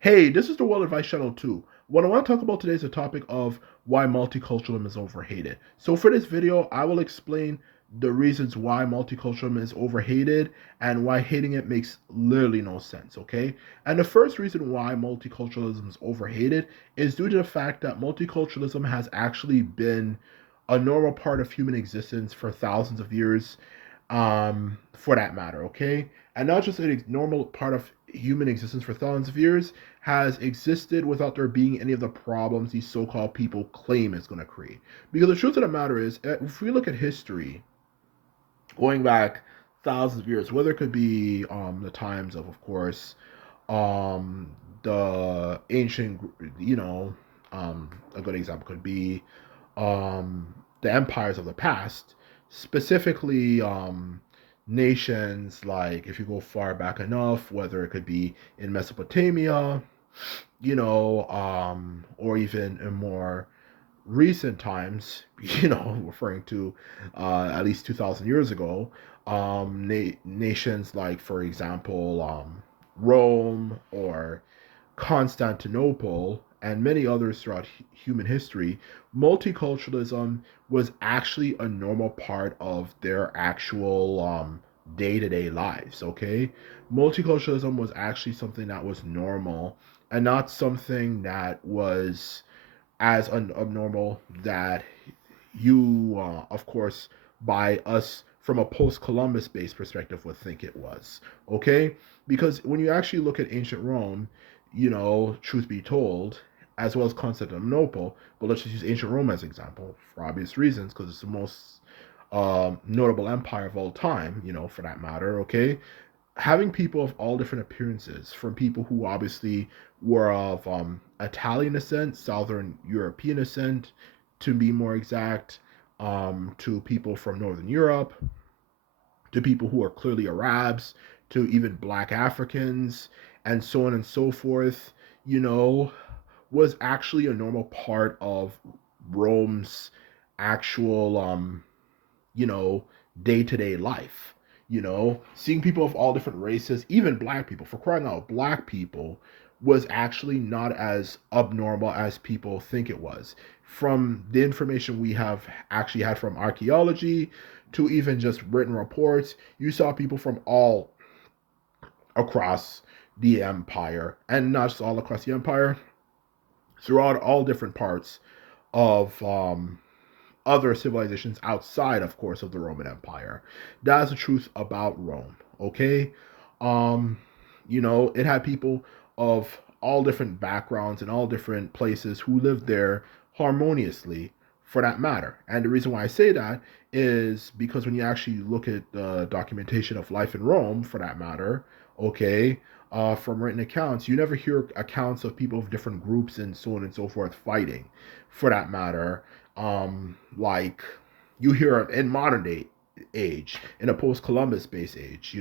Hey, this is the World Advice Channel 2. What I want to talk about today is the topic of why multiculturalism is overhated. So for this video, I will explain the reasons why multiculturalism is overhated and why hating it makes literally no sense, okay? And the first reason why multiculturalism is overhated is due to the fact that multiculturalism has actually been a normal part of human existence for thousands of years, for that matter, okay? And not just a normal part of human existence for thousands of years, has existed without there being any of the problems these so-called people claim it's going to create. Because the truth of the matter is, if we look at history, going back thousands of years, whether it could be the times of course, um, the ancient, you know, a good example could be the empires of the past, specifically nations like, if you go far back enough, whether it could be in Mesopotamia, or even in more recent times, referring to at least 2,000 years ago, nations like, for example, Rome or Constantinople, and many others throughout human history, multiculturalism was actually a normal part of their actual day to day lives, okay? Multiculturalism was actually something that was normal and not something that was as abnormal that you, of course, by us from a post Columbus based perspective, would think it was. Okay? Because when you actually look at ancient Rome, truth be told, as well as Constantinople, but let's just use ancient Rome as an example for obvious reasons, because it's the most notable empire of all time, for that matter, okay? Having people of all different appearances, from people who obviously were of Italian descent, Southern European descent, to be more exact, to people from Northern Europe, to people who are clearly Arabs, to even Black Africans, and so on and so forth, you know, was actually a normal part of Rome's actual, you know, day to day life. Seeing people of all different races, even black people, for crying out, black people was actually not as abnormal as people think it was. From the information we have actually had from archaeology to even just written reports, you saw people from all across the empire, and not just all across the empire, throughout all different parts of other civilizations outside, of course, of the Roman Empire. That's the truth about Rome. Okay, um, it had people of all different backgrounds and all different places who lived there harmoniously, for that matter. And the reason why I say that is because when you actually look at the documentation of life in Rome, for that matter, okay, from written accounts, you never hear accounts of people of different groups and so on and so forth fighting, for that matter, like you hear in modern day age, in a post Columbus based age,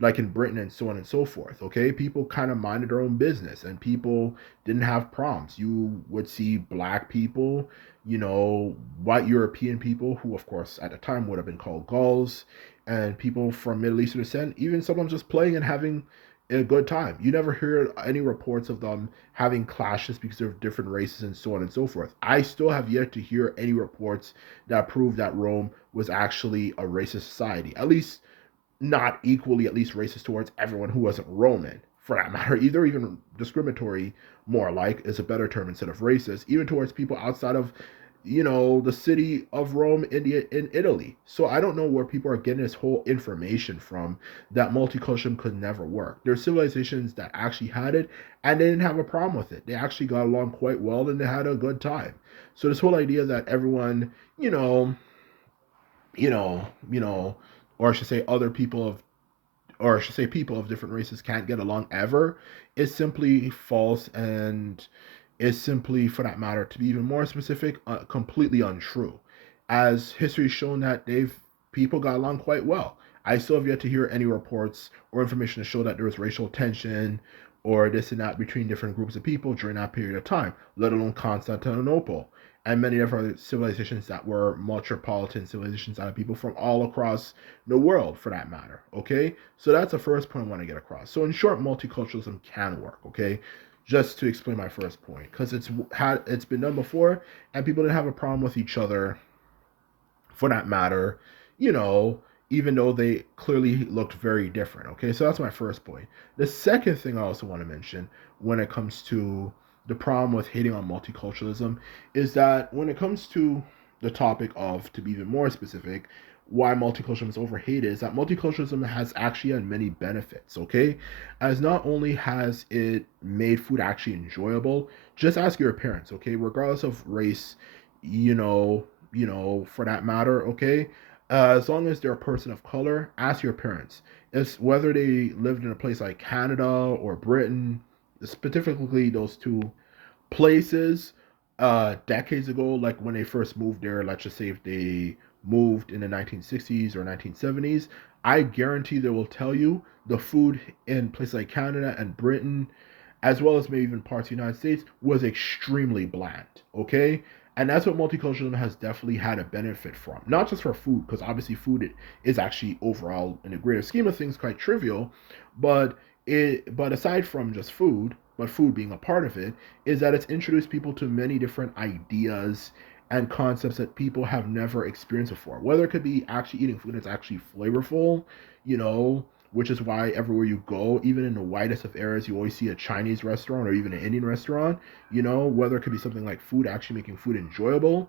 like in Britain and so on and so forth. Okay, people kind of minded their own business and people didn't have problems. You would see black people, white European people, who of course at the time would have been called Gauls, and people from Middle Eastern descent, even someone just playing and having a good time. You never hear any reports of them having clashes because of different races and so on and so forth. I still have yet to hear any reports that prove that Rome was actually a racist society. At least not equally, at least racist towards everyone who wasn't Roman, for that matter. Either even discriminatory, more like, is a better term instead of racist, even towards people outside of the city of Rome, India, in Italy. So I don't know where people are getting this whole information from that multiculturalism could never work. There's civilizations that actually had it and they didn't have a problem with it. They actually got along quite well and they had a good time. So this whole idea that everyone, you know, you know, or I should say other people of or I should say people of different races can't get along ever is simply false and is simply, for that matter, to be even more specific, completely untrue. As history's shown that people got along quite well. I still have yet to hear any reports or information to show that there was racial tension or this and that between different groups of people during that period of time, let alone Constantinople and many other civilizations that were metropolitan civilizations that had people from all across the world, for that matter. Okay, so that's the first point I want to get across. So in short, multiculturalism can work. Okay, just to explain my first point, because it's been done before, and people didn't have a problem with each other for that matter, you know, even though they clearly looked very different. Okay, so that's my first point. The second thing I also want to mention when it comes to the problem with hating on multiculturalism is that when it comes to the topic of, to be even more specific, why multiculturalism is overhated is that multiculturalism has actually had many benefits, okay? As not only has it made food actually enjoyable, just ask your parents, okay? Regardless of race, you know, for that matter, okay? As long as they're a person of color, ask your parents. It's whether they lived in a place like Canada or Britain, specifically those two places, decades ago, like when they first moved there, let's just say if they moved in the 1960s or 1970s, I guarantee they will tell you the food in places like Canada and Britain, as well as maybe even parts of the United States, was extremely bland. Okay, and that's what multiculturalism has definitely had a benefit from. Not just for food, because obviously food is actually overall in a greater scheme of things quite trivial, but but aside from just food, but food being a part of it, is that it's introduced people to many different ideas and concepts that people have never experienced before. Whether it could be actually eating food that's actually flavorful, you know, which is why everywhere you go, even in the widest of areas, you always see a Chinese restaurant or even an Indian restaurant, you know, whether it could be something like food, actually making food enjoyable.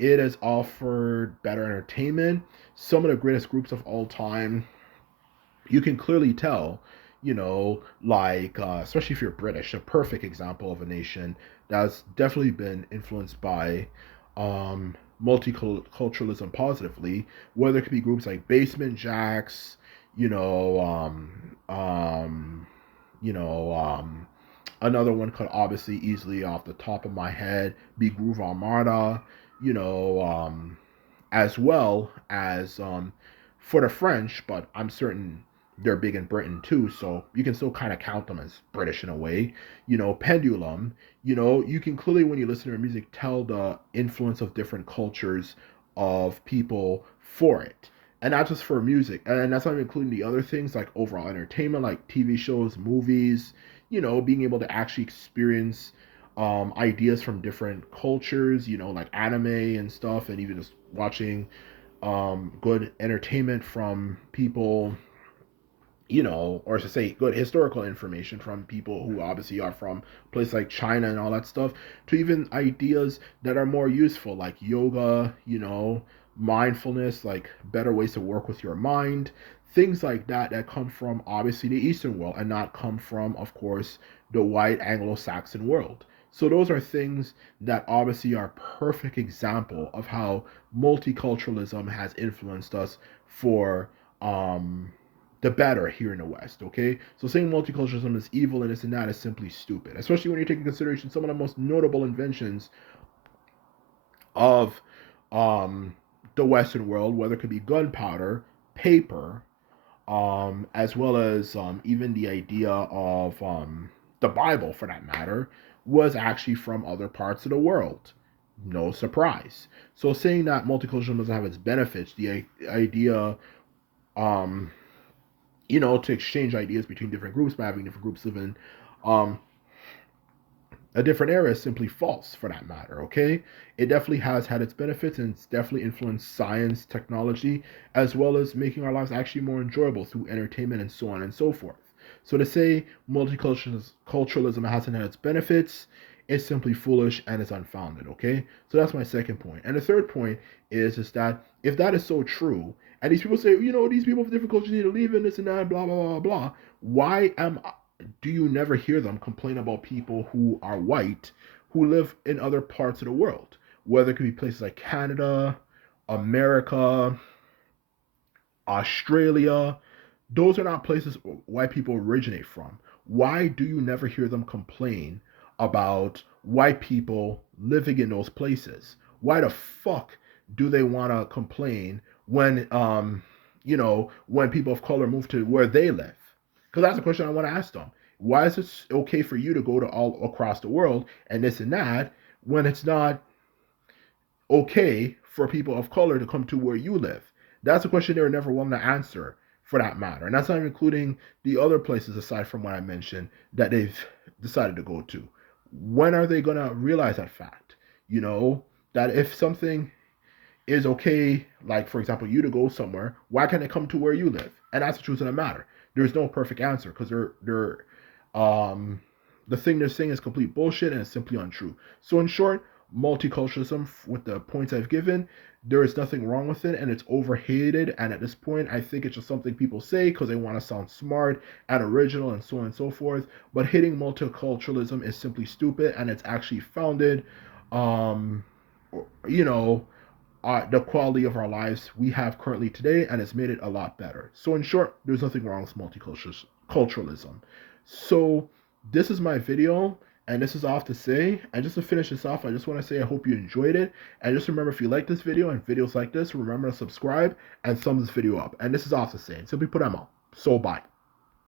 It has offered better entertainment. Some of the greatest groups of all time, you can clearly tell, like, especially if you're British, a perfect example of a nation that's definitely been influenced by multiculturalism positively, whether it could be groups like Basement Jacks, you know, you know, another one could obviously easily off the top of my head be Groove Armada, you know, as well as for the French, but I'm certain they're big in Britain too, so you can still kind of count them as British in a way. Pendulum, you can clearly, when you listen to their music, tell the influence of different cultures of people for it. And not just for music, and that's not even including the other things like overall entertainment, like TV shows, movies, being able to actually experience ideas from different cultures, like anime and stuff, and even just watching good entertainment from people, or to say good historical information from people who obviously are from places like China and all that stuff, to even ideas that are more useful like yoga, mindfulness, like better ways to work with your mind, things like that that come from obviously the Eastern world and not come from, of course, the white Anglo-Saxon world. So those are things that obviously are perfect example of how multiculturalism has influenced us for um the better here in the West, okay? So saying multiculturalism is evil and this and that is simply stupid, especially when you take into consideration some of the most notable inventions of um, the Western world, whether it could be gunpowder, paper, as well as even the idea of the Bible, for that matter, was actually from other parts of the world. No surprise. So saying that multiculturalism doesn't have its benefits, the idea um, to exchange ideas between different groups by having different groups live in um, a different area is simply false for that matter, okay? It definitely has had its benefits and it's definitely influenced science, technology, as well as making our lives actually more enjoyable through entertainment and so on and so forth. So to say multiculturalism hasn't had its benefits is simply foolish and is unfounded, okay? So that's my second point. And the third point is that if that is so true, and these people say, these people of different cultures need to leave in this and that, blah, blah, blah, blah, why do you never hear them complain about people who are white who live in other parts of the world? Whether it could be places like Canada, America, Australia, those are not places white people originate from. Why do you never hear them complain about white people living in those places? Why the fuck do they want to complain when when people of color move to where they live? Because that's a question I want to ask them. Why is it okay for you to go to all across the world and this and that when it's not okay for people of color to come to where you live? That's a question they were never willing to answer, for that matter. And that's not even including the other places aside from what I mentioned that they've decided to go to. When are they gonna realize that fact? You know, that if something is okay, like for example, you to go somewhere, why can't it come to where you live? And that's the truth of the matter. There's no perfect answer because um the thing they're saying is complete bullshit and it's simply untrue. So in short, multiculturalism, with the points I've given, there is nothing wrong with it, and it's overhated. And at this point, I think it's just something people say because they want to sound smart and original and so on and so forth. But hitting multiculturalism is simply stupid, and it's actually founded, um, you know, the quality of our lives we have currently today, and it's made it a lot better. So, in short, there's nothing wrong with multiculturalism. So, this is my video, and this is all I have to say. And just to finish this off, I just want to say I hope you enjoyed it. And just remember, if you like this video and videos like this, remember to subscribe and thumb this video up. And this is all I have to say. Simply put, I'm out. So, bye.